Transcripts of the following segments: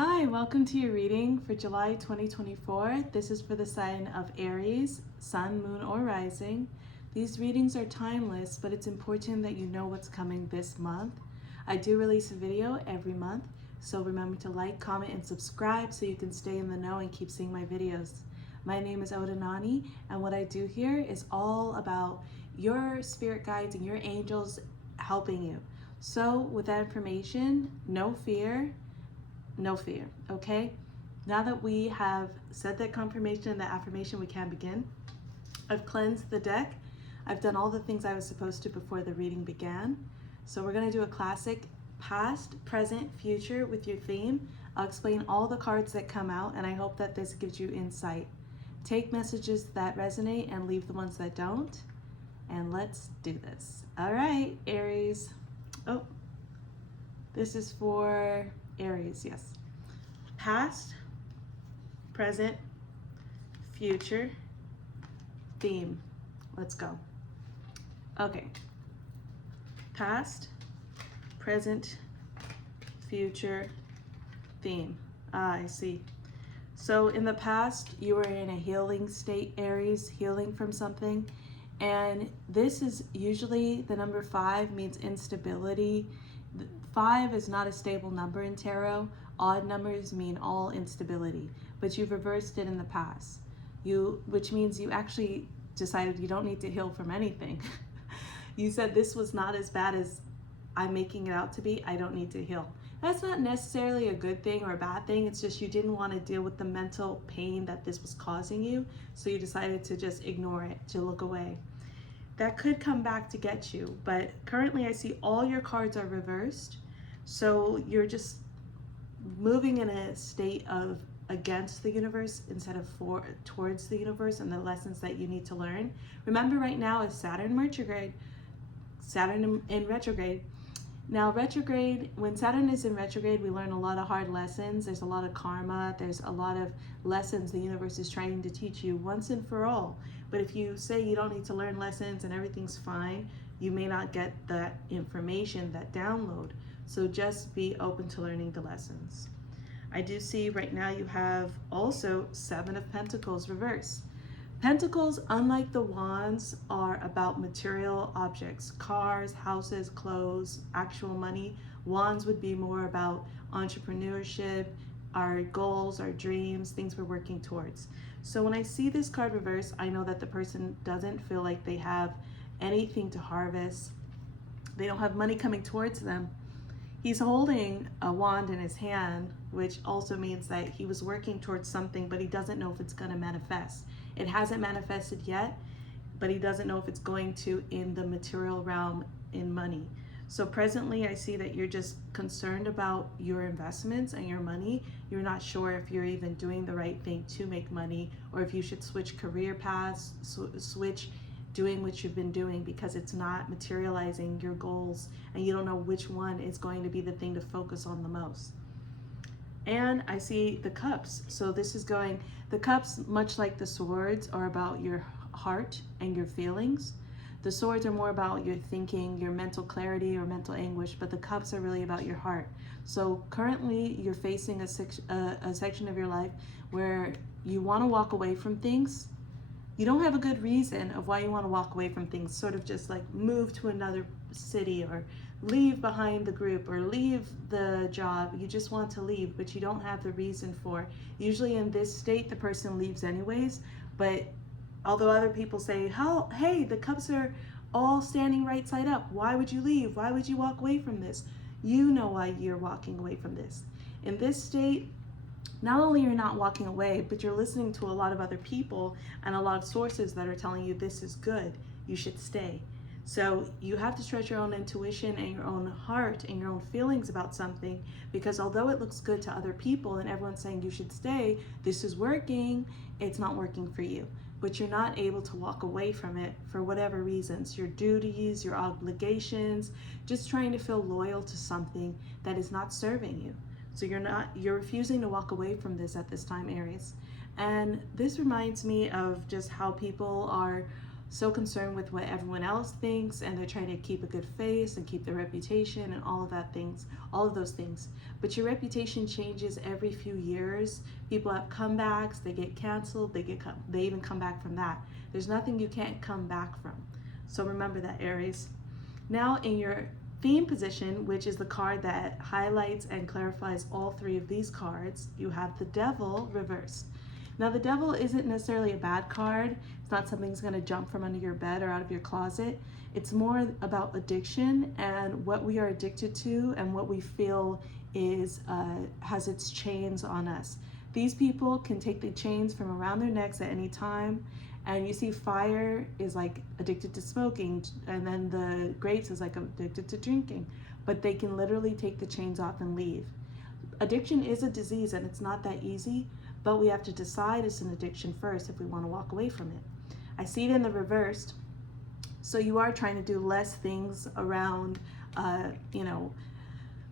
Hi, welcome to your reading for July 2024. This is for the sign of Aries, Sun, Moon, or Rising. These readings are timeless, but it's important that you know what's coming this month. I do release a video every month, so remember to like, comment, and subscribe so you can stay in the know and keep seeing my videos. My name is Odanani, and what I do here is all about your spirit guides and your angels helping you. So with that information, no fear, okay? Now that we have said that confirmation and that affirmation, we can begin. I've cleansed the deck. I've done all the things I was supposed to before the reading began. So we're gonna do a classic past, present, future with your theme. I'll explain all the cards that come out, and I hope that this gives you insight. Take messages that resonate and leave the ones that don't. And let's do this. All right, Aries. Oh, this is for Aries, yes. Past, present, future, theme. Let's go. Okay. Past, present, future, theme. I see. So in the past, you were in a healing state, Aries, healing from something. And this is usually the number 5 means instability. 5 is not a stable number in tarot. Odd numbers mean all instability, but you've reversed it in the past. Which means you actually decided you don't need to heal from anything. You said this was not as bad as I'm making it out to be. I don't need to heal. That's not necessarily a good thing or a bad thing. It's just you didn't want to deal with the mental pain that this was causing you, so you decided to just ignore it, to look away. That could come back to get you, but currently I see all your cards are reversed. So you're just moving in a state of against the universe instead of towards the universe and the lessons that you need to learn. Remember, right now is Saturn retrograde. Saturn in retrograde. Now retrograde, when Saturn is in retrograde, we learn a lot of hard lessons. There's a lot of karma. There's a lot of lessons the universe is trying to teach you once and for all. But if you say you don't need to learn lessons and everything's fine, you may not get that information, that download. So just be open to learning the lessons. I do see right now you have also 7 of Pentacles reversed. Pentacles, unlike the Wands, are about material objects, cars, houses, clothes, actual money. Wands would be more about entrepreneurship, our goals, our dreams, things we're working towards. So when I see this card reverse, I know that the person doesn't feel like they have anything to harvest. They don't have money coming towards them. He's holding a wand in his hand, which also means that he was working towards something, but he doesn't know if it's going to manifest. It hasn't manifested yet, but he doesn't know if it's going to in the material realm in money. So presently I see that you're just concerned about your investments and your money. You're not sure if you're even doing the right thing to make money, or if you should switch career paths, switch doing what you've been doing, because it's not materializing your goals and you don't know which one is going to be the thing to focus on the most. And I see the cups. So this is going, the cups, much like the swords, are about your heart and your feelings. The swords are more about your thinking, your mental clarity or mental anguish, but the cups are really about your heart. So currently you're facing a section of your life where you want to walk away from things. You don't have a good reason of why you want to walk away from things, sort of just like move to another city or leave behind the group or leave the job. You just want to leave, but you don't have the reason for. Usually in this state, the person leaves anyways, but although other people say, "Oh, hey, the cups are all standing right side up. Why would you leave? Why would you walk away from this?" You know why you're walking away from this. In this state, not only you're not walking away, but you're listening to a lot of other people and a lot of sources that are telling you this is good, you should stay. So you have to trust your own intuition and your own heart and your own feelings about something, because although it looks good to other people and everyone's saying you should stay, this is working, it's not working for you. But you're not able to walk away from it for whatever reasons, your duties, your obligations, just trying to feel loyal to something that is not serving you. So you're refusing to walk away from this at this time, Aries. And this reminds me of just how people are so concerned with what everyone else thinks, and they're trying to keep a good face and keep their reputation and all of those things. But your reputation changes every few years. People have comebacks, they get canceled, they even come back from that. There's nothing you can't come back from. So remember that, Aries. Now in your theme position, which is the card that highlights and clarifies all three of these cards, you have the Devil reversed. Now the Devil isn't necessarily a bad card. It's not something that's going to jump from under your bed or out of your closet. It's more about addiction and what we are addicted to and what we feel is has its chains on us. These people can take the chains from around their necks at any time. And you see fire is like addicted to smoking, and then the grapes is like addicted to drinking. But they can literally take the chains off and leave. Addiction is a disease, and it's not that easy, but we have to decide it's an addiction first if we want to walk away from it. I see it in the reversed. So you are trying to do less things around,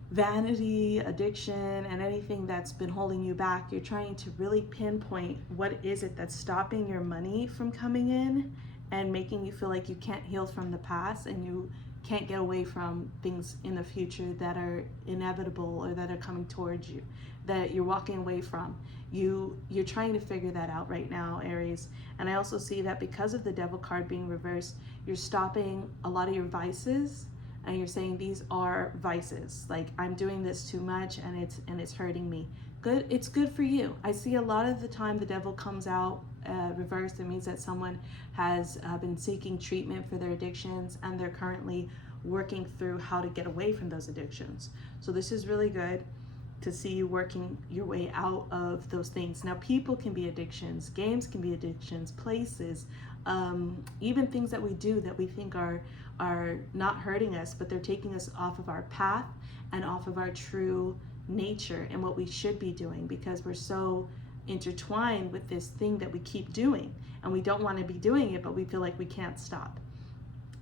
vanity, addiction, and anything that's been holding you back. You're trying to really pinpoint what is it that's stopping your money from coming in and making you feel like you can't heal from the past and you can't get away from things in the future that are inevitable or that are coming towards you, that you're walking away from. You're trying to figure that out right now, Aries. And I also see that because of the Devil card being reversed, you're stopping a lot of your vices, and you're saying these are vices. Like, I'm doing this too much and it's hurting me. Good, it's good for you. I see a lot of the time the Devil comes out reversed. It means that someone has been seeking treatment for their addictions and they're currently working through how to get away from those addictions. So this is really good to see you working your way out of those things. Now, people can be addictions, games can be addictions, places, even things that we do that we think are not hurting us, but they're taking us off of our path and off of our true nature and what we should be doing, because we're so intertwined with this thing that we keep doing and we don't want to be doing it, but we feel like we can't stop.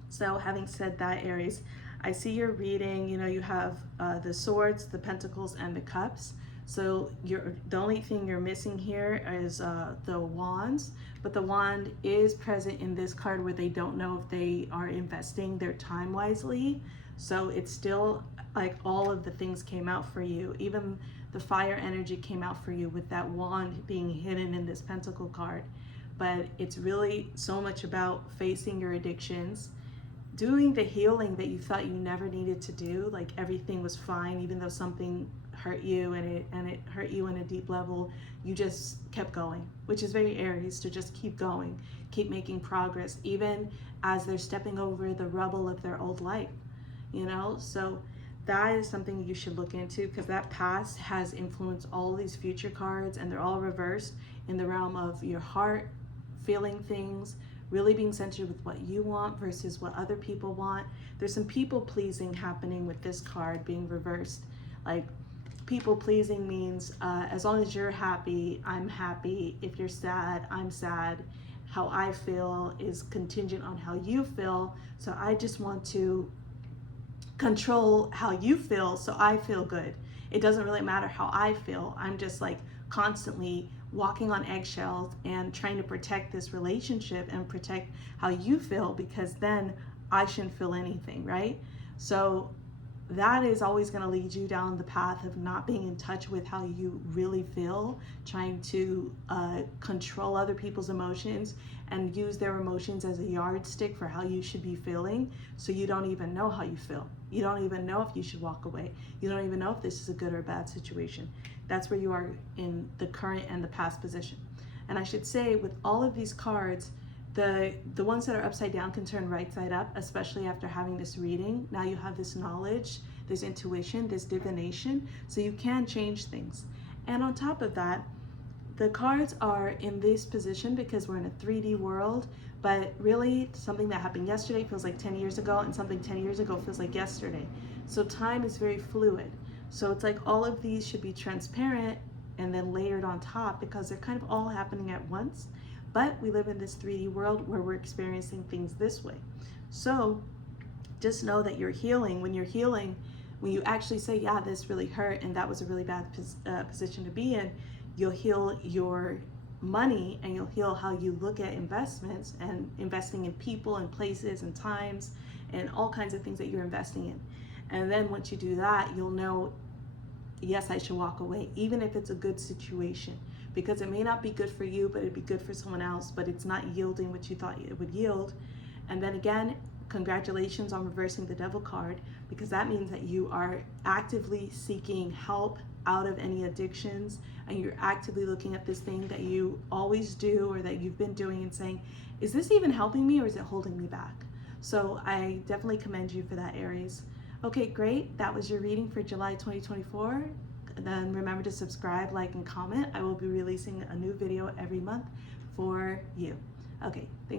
So having said that, Aries, I see your reading, you have the swords, the pentacles, and the cups. So the only thing you're missing here is the wands, but the wand is present in this card where they don't know if they are investing their time wisely. So it's still like all of the things came out for you. Even the fire energy came out for you with that wand being hidden in this pentacle card. But it's really so much about facing your addictions, doing the healing that you thought you never needed to do, like everything was fine, even though something hurt you and it hurt you in a deep level, you just kept going, which is very Aries, to just keep going, keep making progress, even as they're stepping over the rubble of their old life, So that is something you should look into, because that past has influenced all these future cards, and they're all reversed in the realm of your heart, feeling things, really being centered with what you want versus what other people want. There's some people pleasing happening with this card being reversed. Like, people pleasing means as long as you're happy, I'm happy. If you're sad, I'm sad. How I feel is contingent on how you feel. So I just want to control how you feel so I feel good. It doesn't really matter how I feel. I'm just like constantly walking on eggshells and trying to protect this relationship and protect how you feel, because then I shouldn't feel anything, right? So that is always going to lead you down the path of not being in touch with how you really feel, trying to control other people's emotions and use their emotions as a yardstick for how you should be feeling. So you don't even know how you feel. You don't even know if you should walk away. You don't even know if this is a good or a bad situation. That's where you are in the current and the past position. And I should say, with all of these cards, the ones that are upside down can turn right side up, especially after having this reading. Now you have this knowledge, this intuition, this divination, so you can change things. And on top of that, the cards are in this position because we're in a 3D world, but really something that happened yesterday feels like 10 years ago, and something 10 years ago feels like yesterday. So time is very fluid. So it's like all of these should be transparent and then layered on top, because they're kind of all happening at once. But we live in this 3D world where we're experiencing things this way. So just know that you're healing. When you're healing, when you actually say, yeah, this really hurt and that was a really bad position to be in, you'll heal your money, and you'll heal how you look at investments and investing in people and places and times and all kinds of things that you're investing in. And then once you do that, you'll know, yes, I should walk away, even if it's a good situation, because it may not be good for you, but it'd be good for someone else, but it's not yielding what you thought it would yield. And then again, congratulations on reversing the devil card, because that means that you are actively seeking help out of any addictions, and you're actively looking at this thing that you always do or that you've been doing and saying, is this even helping me or is it holding me back? So I definitely commend you for that, Aries. Okay, great. That was your reading for July 2024. Then remember to subscribe, like, and comment. I will be releasing a new video every month for you. Okay, thanks.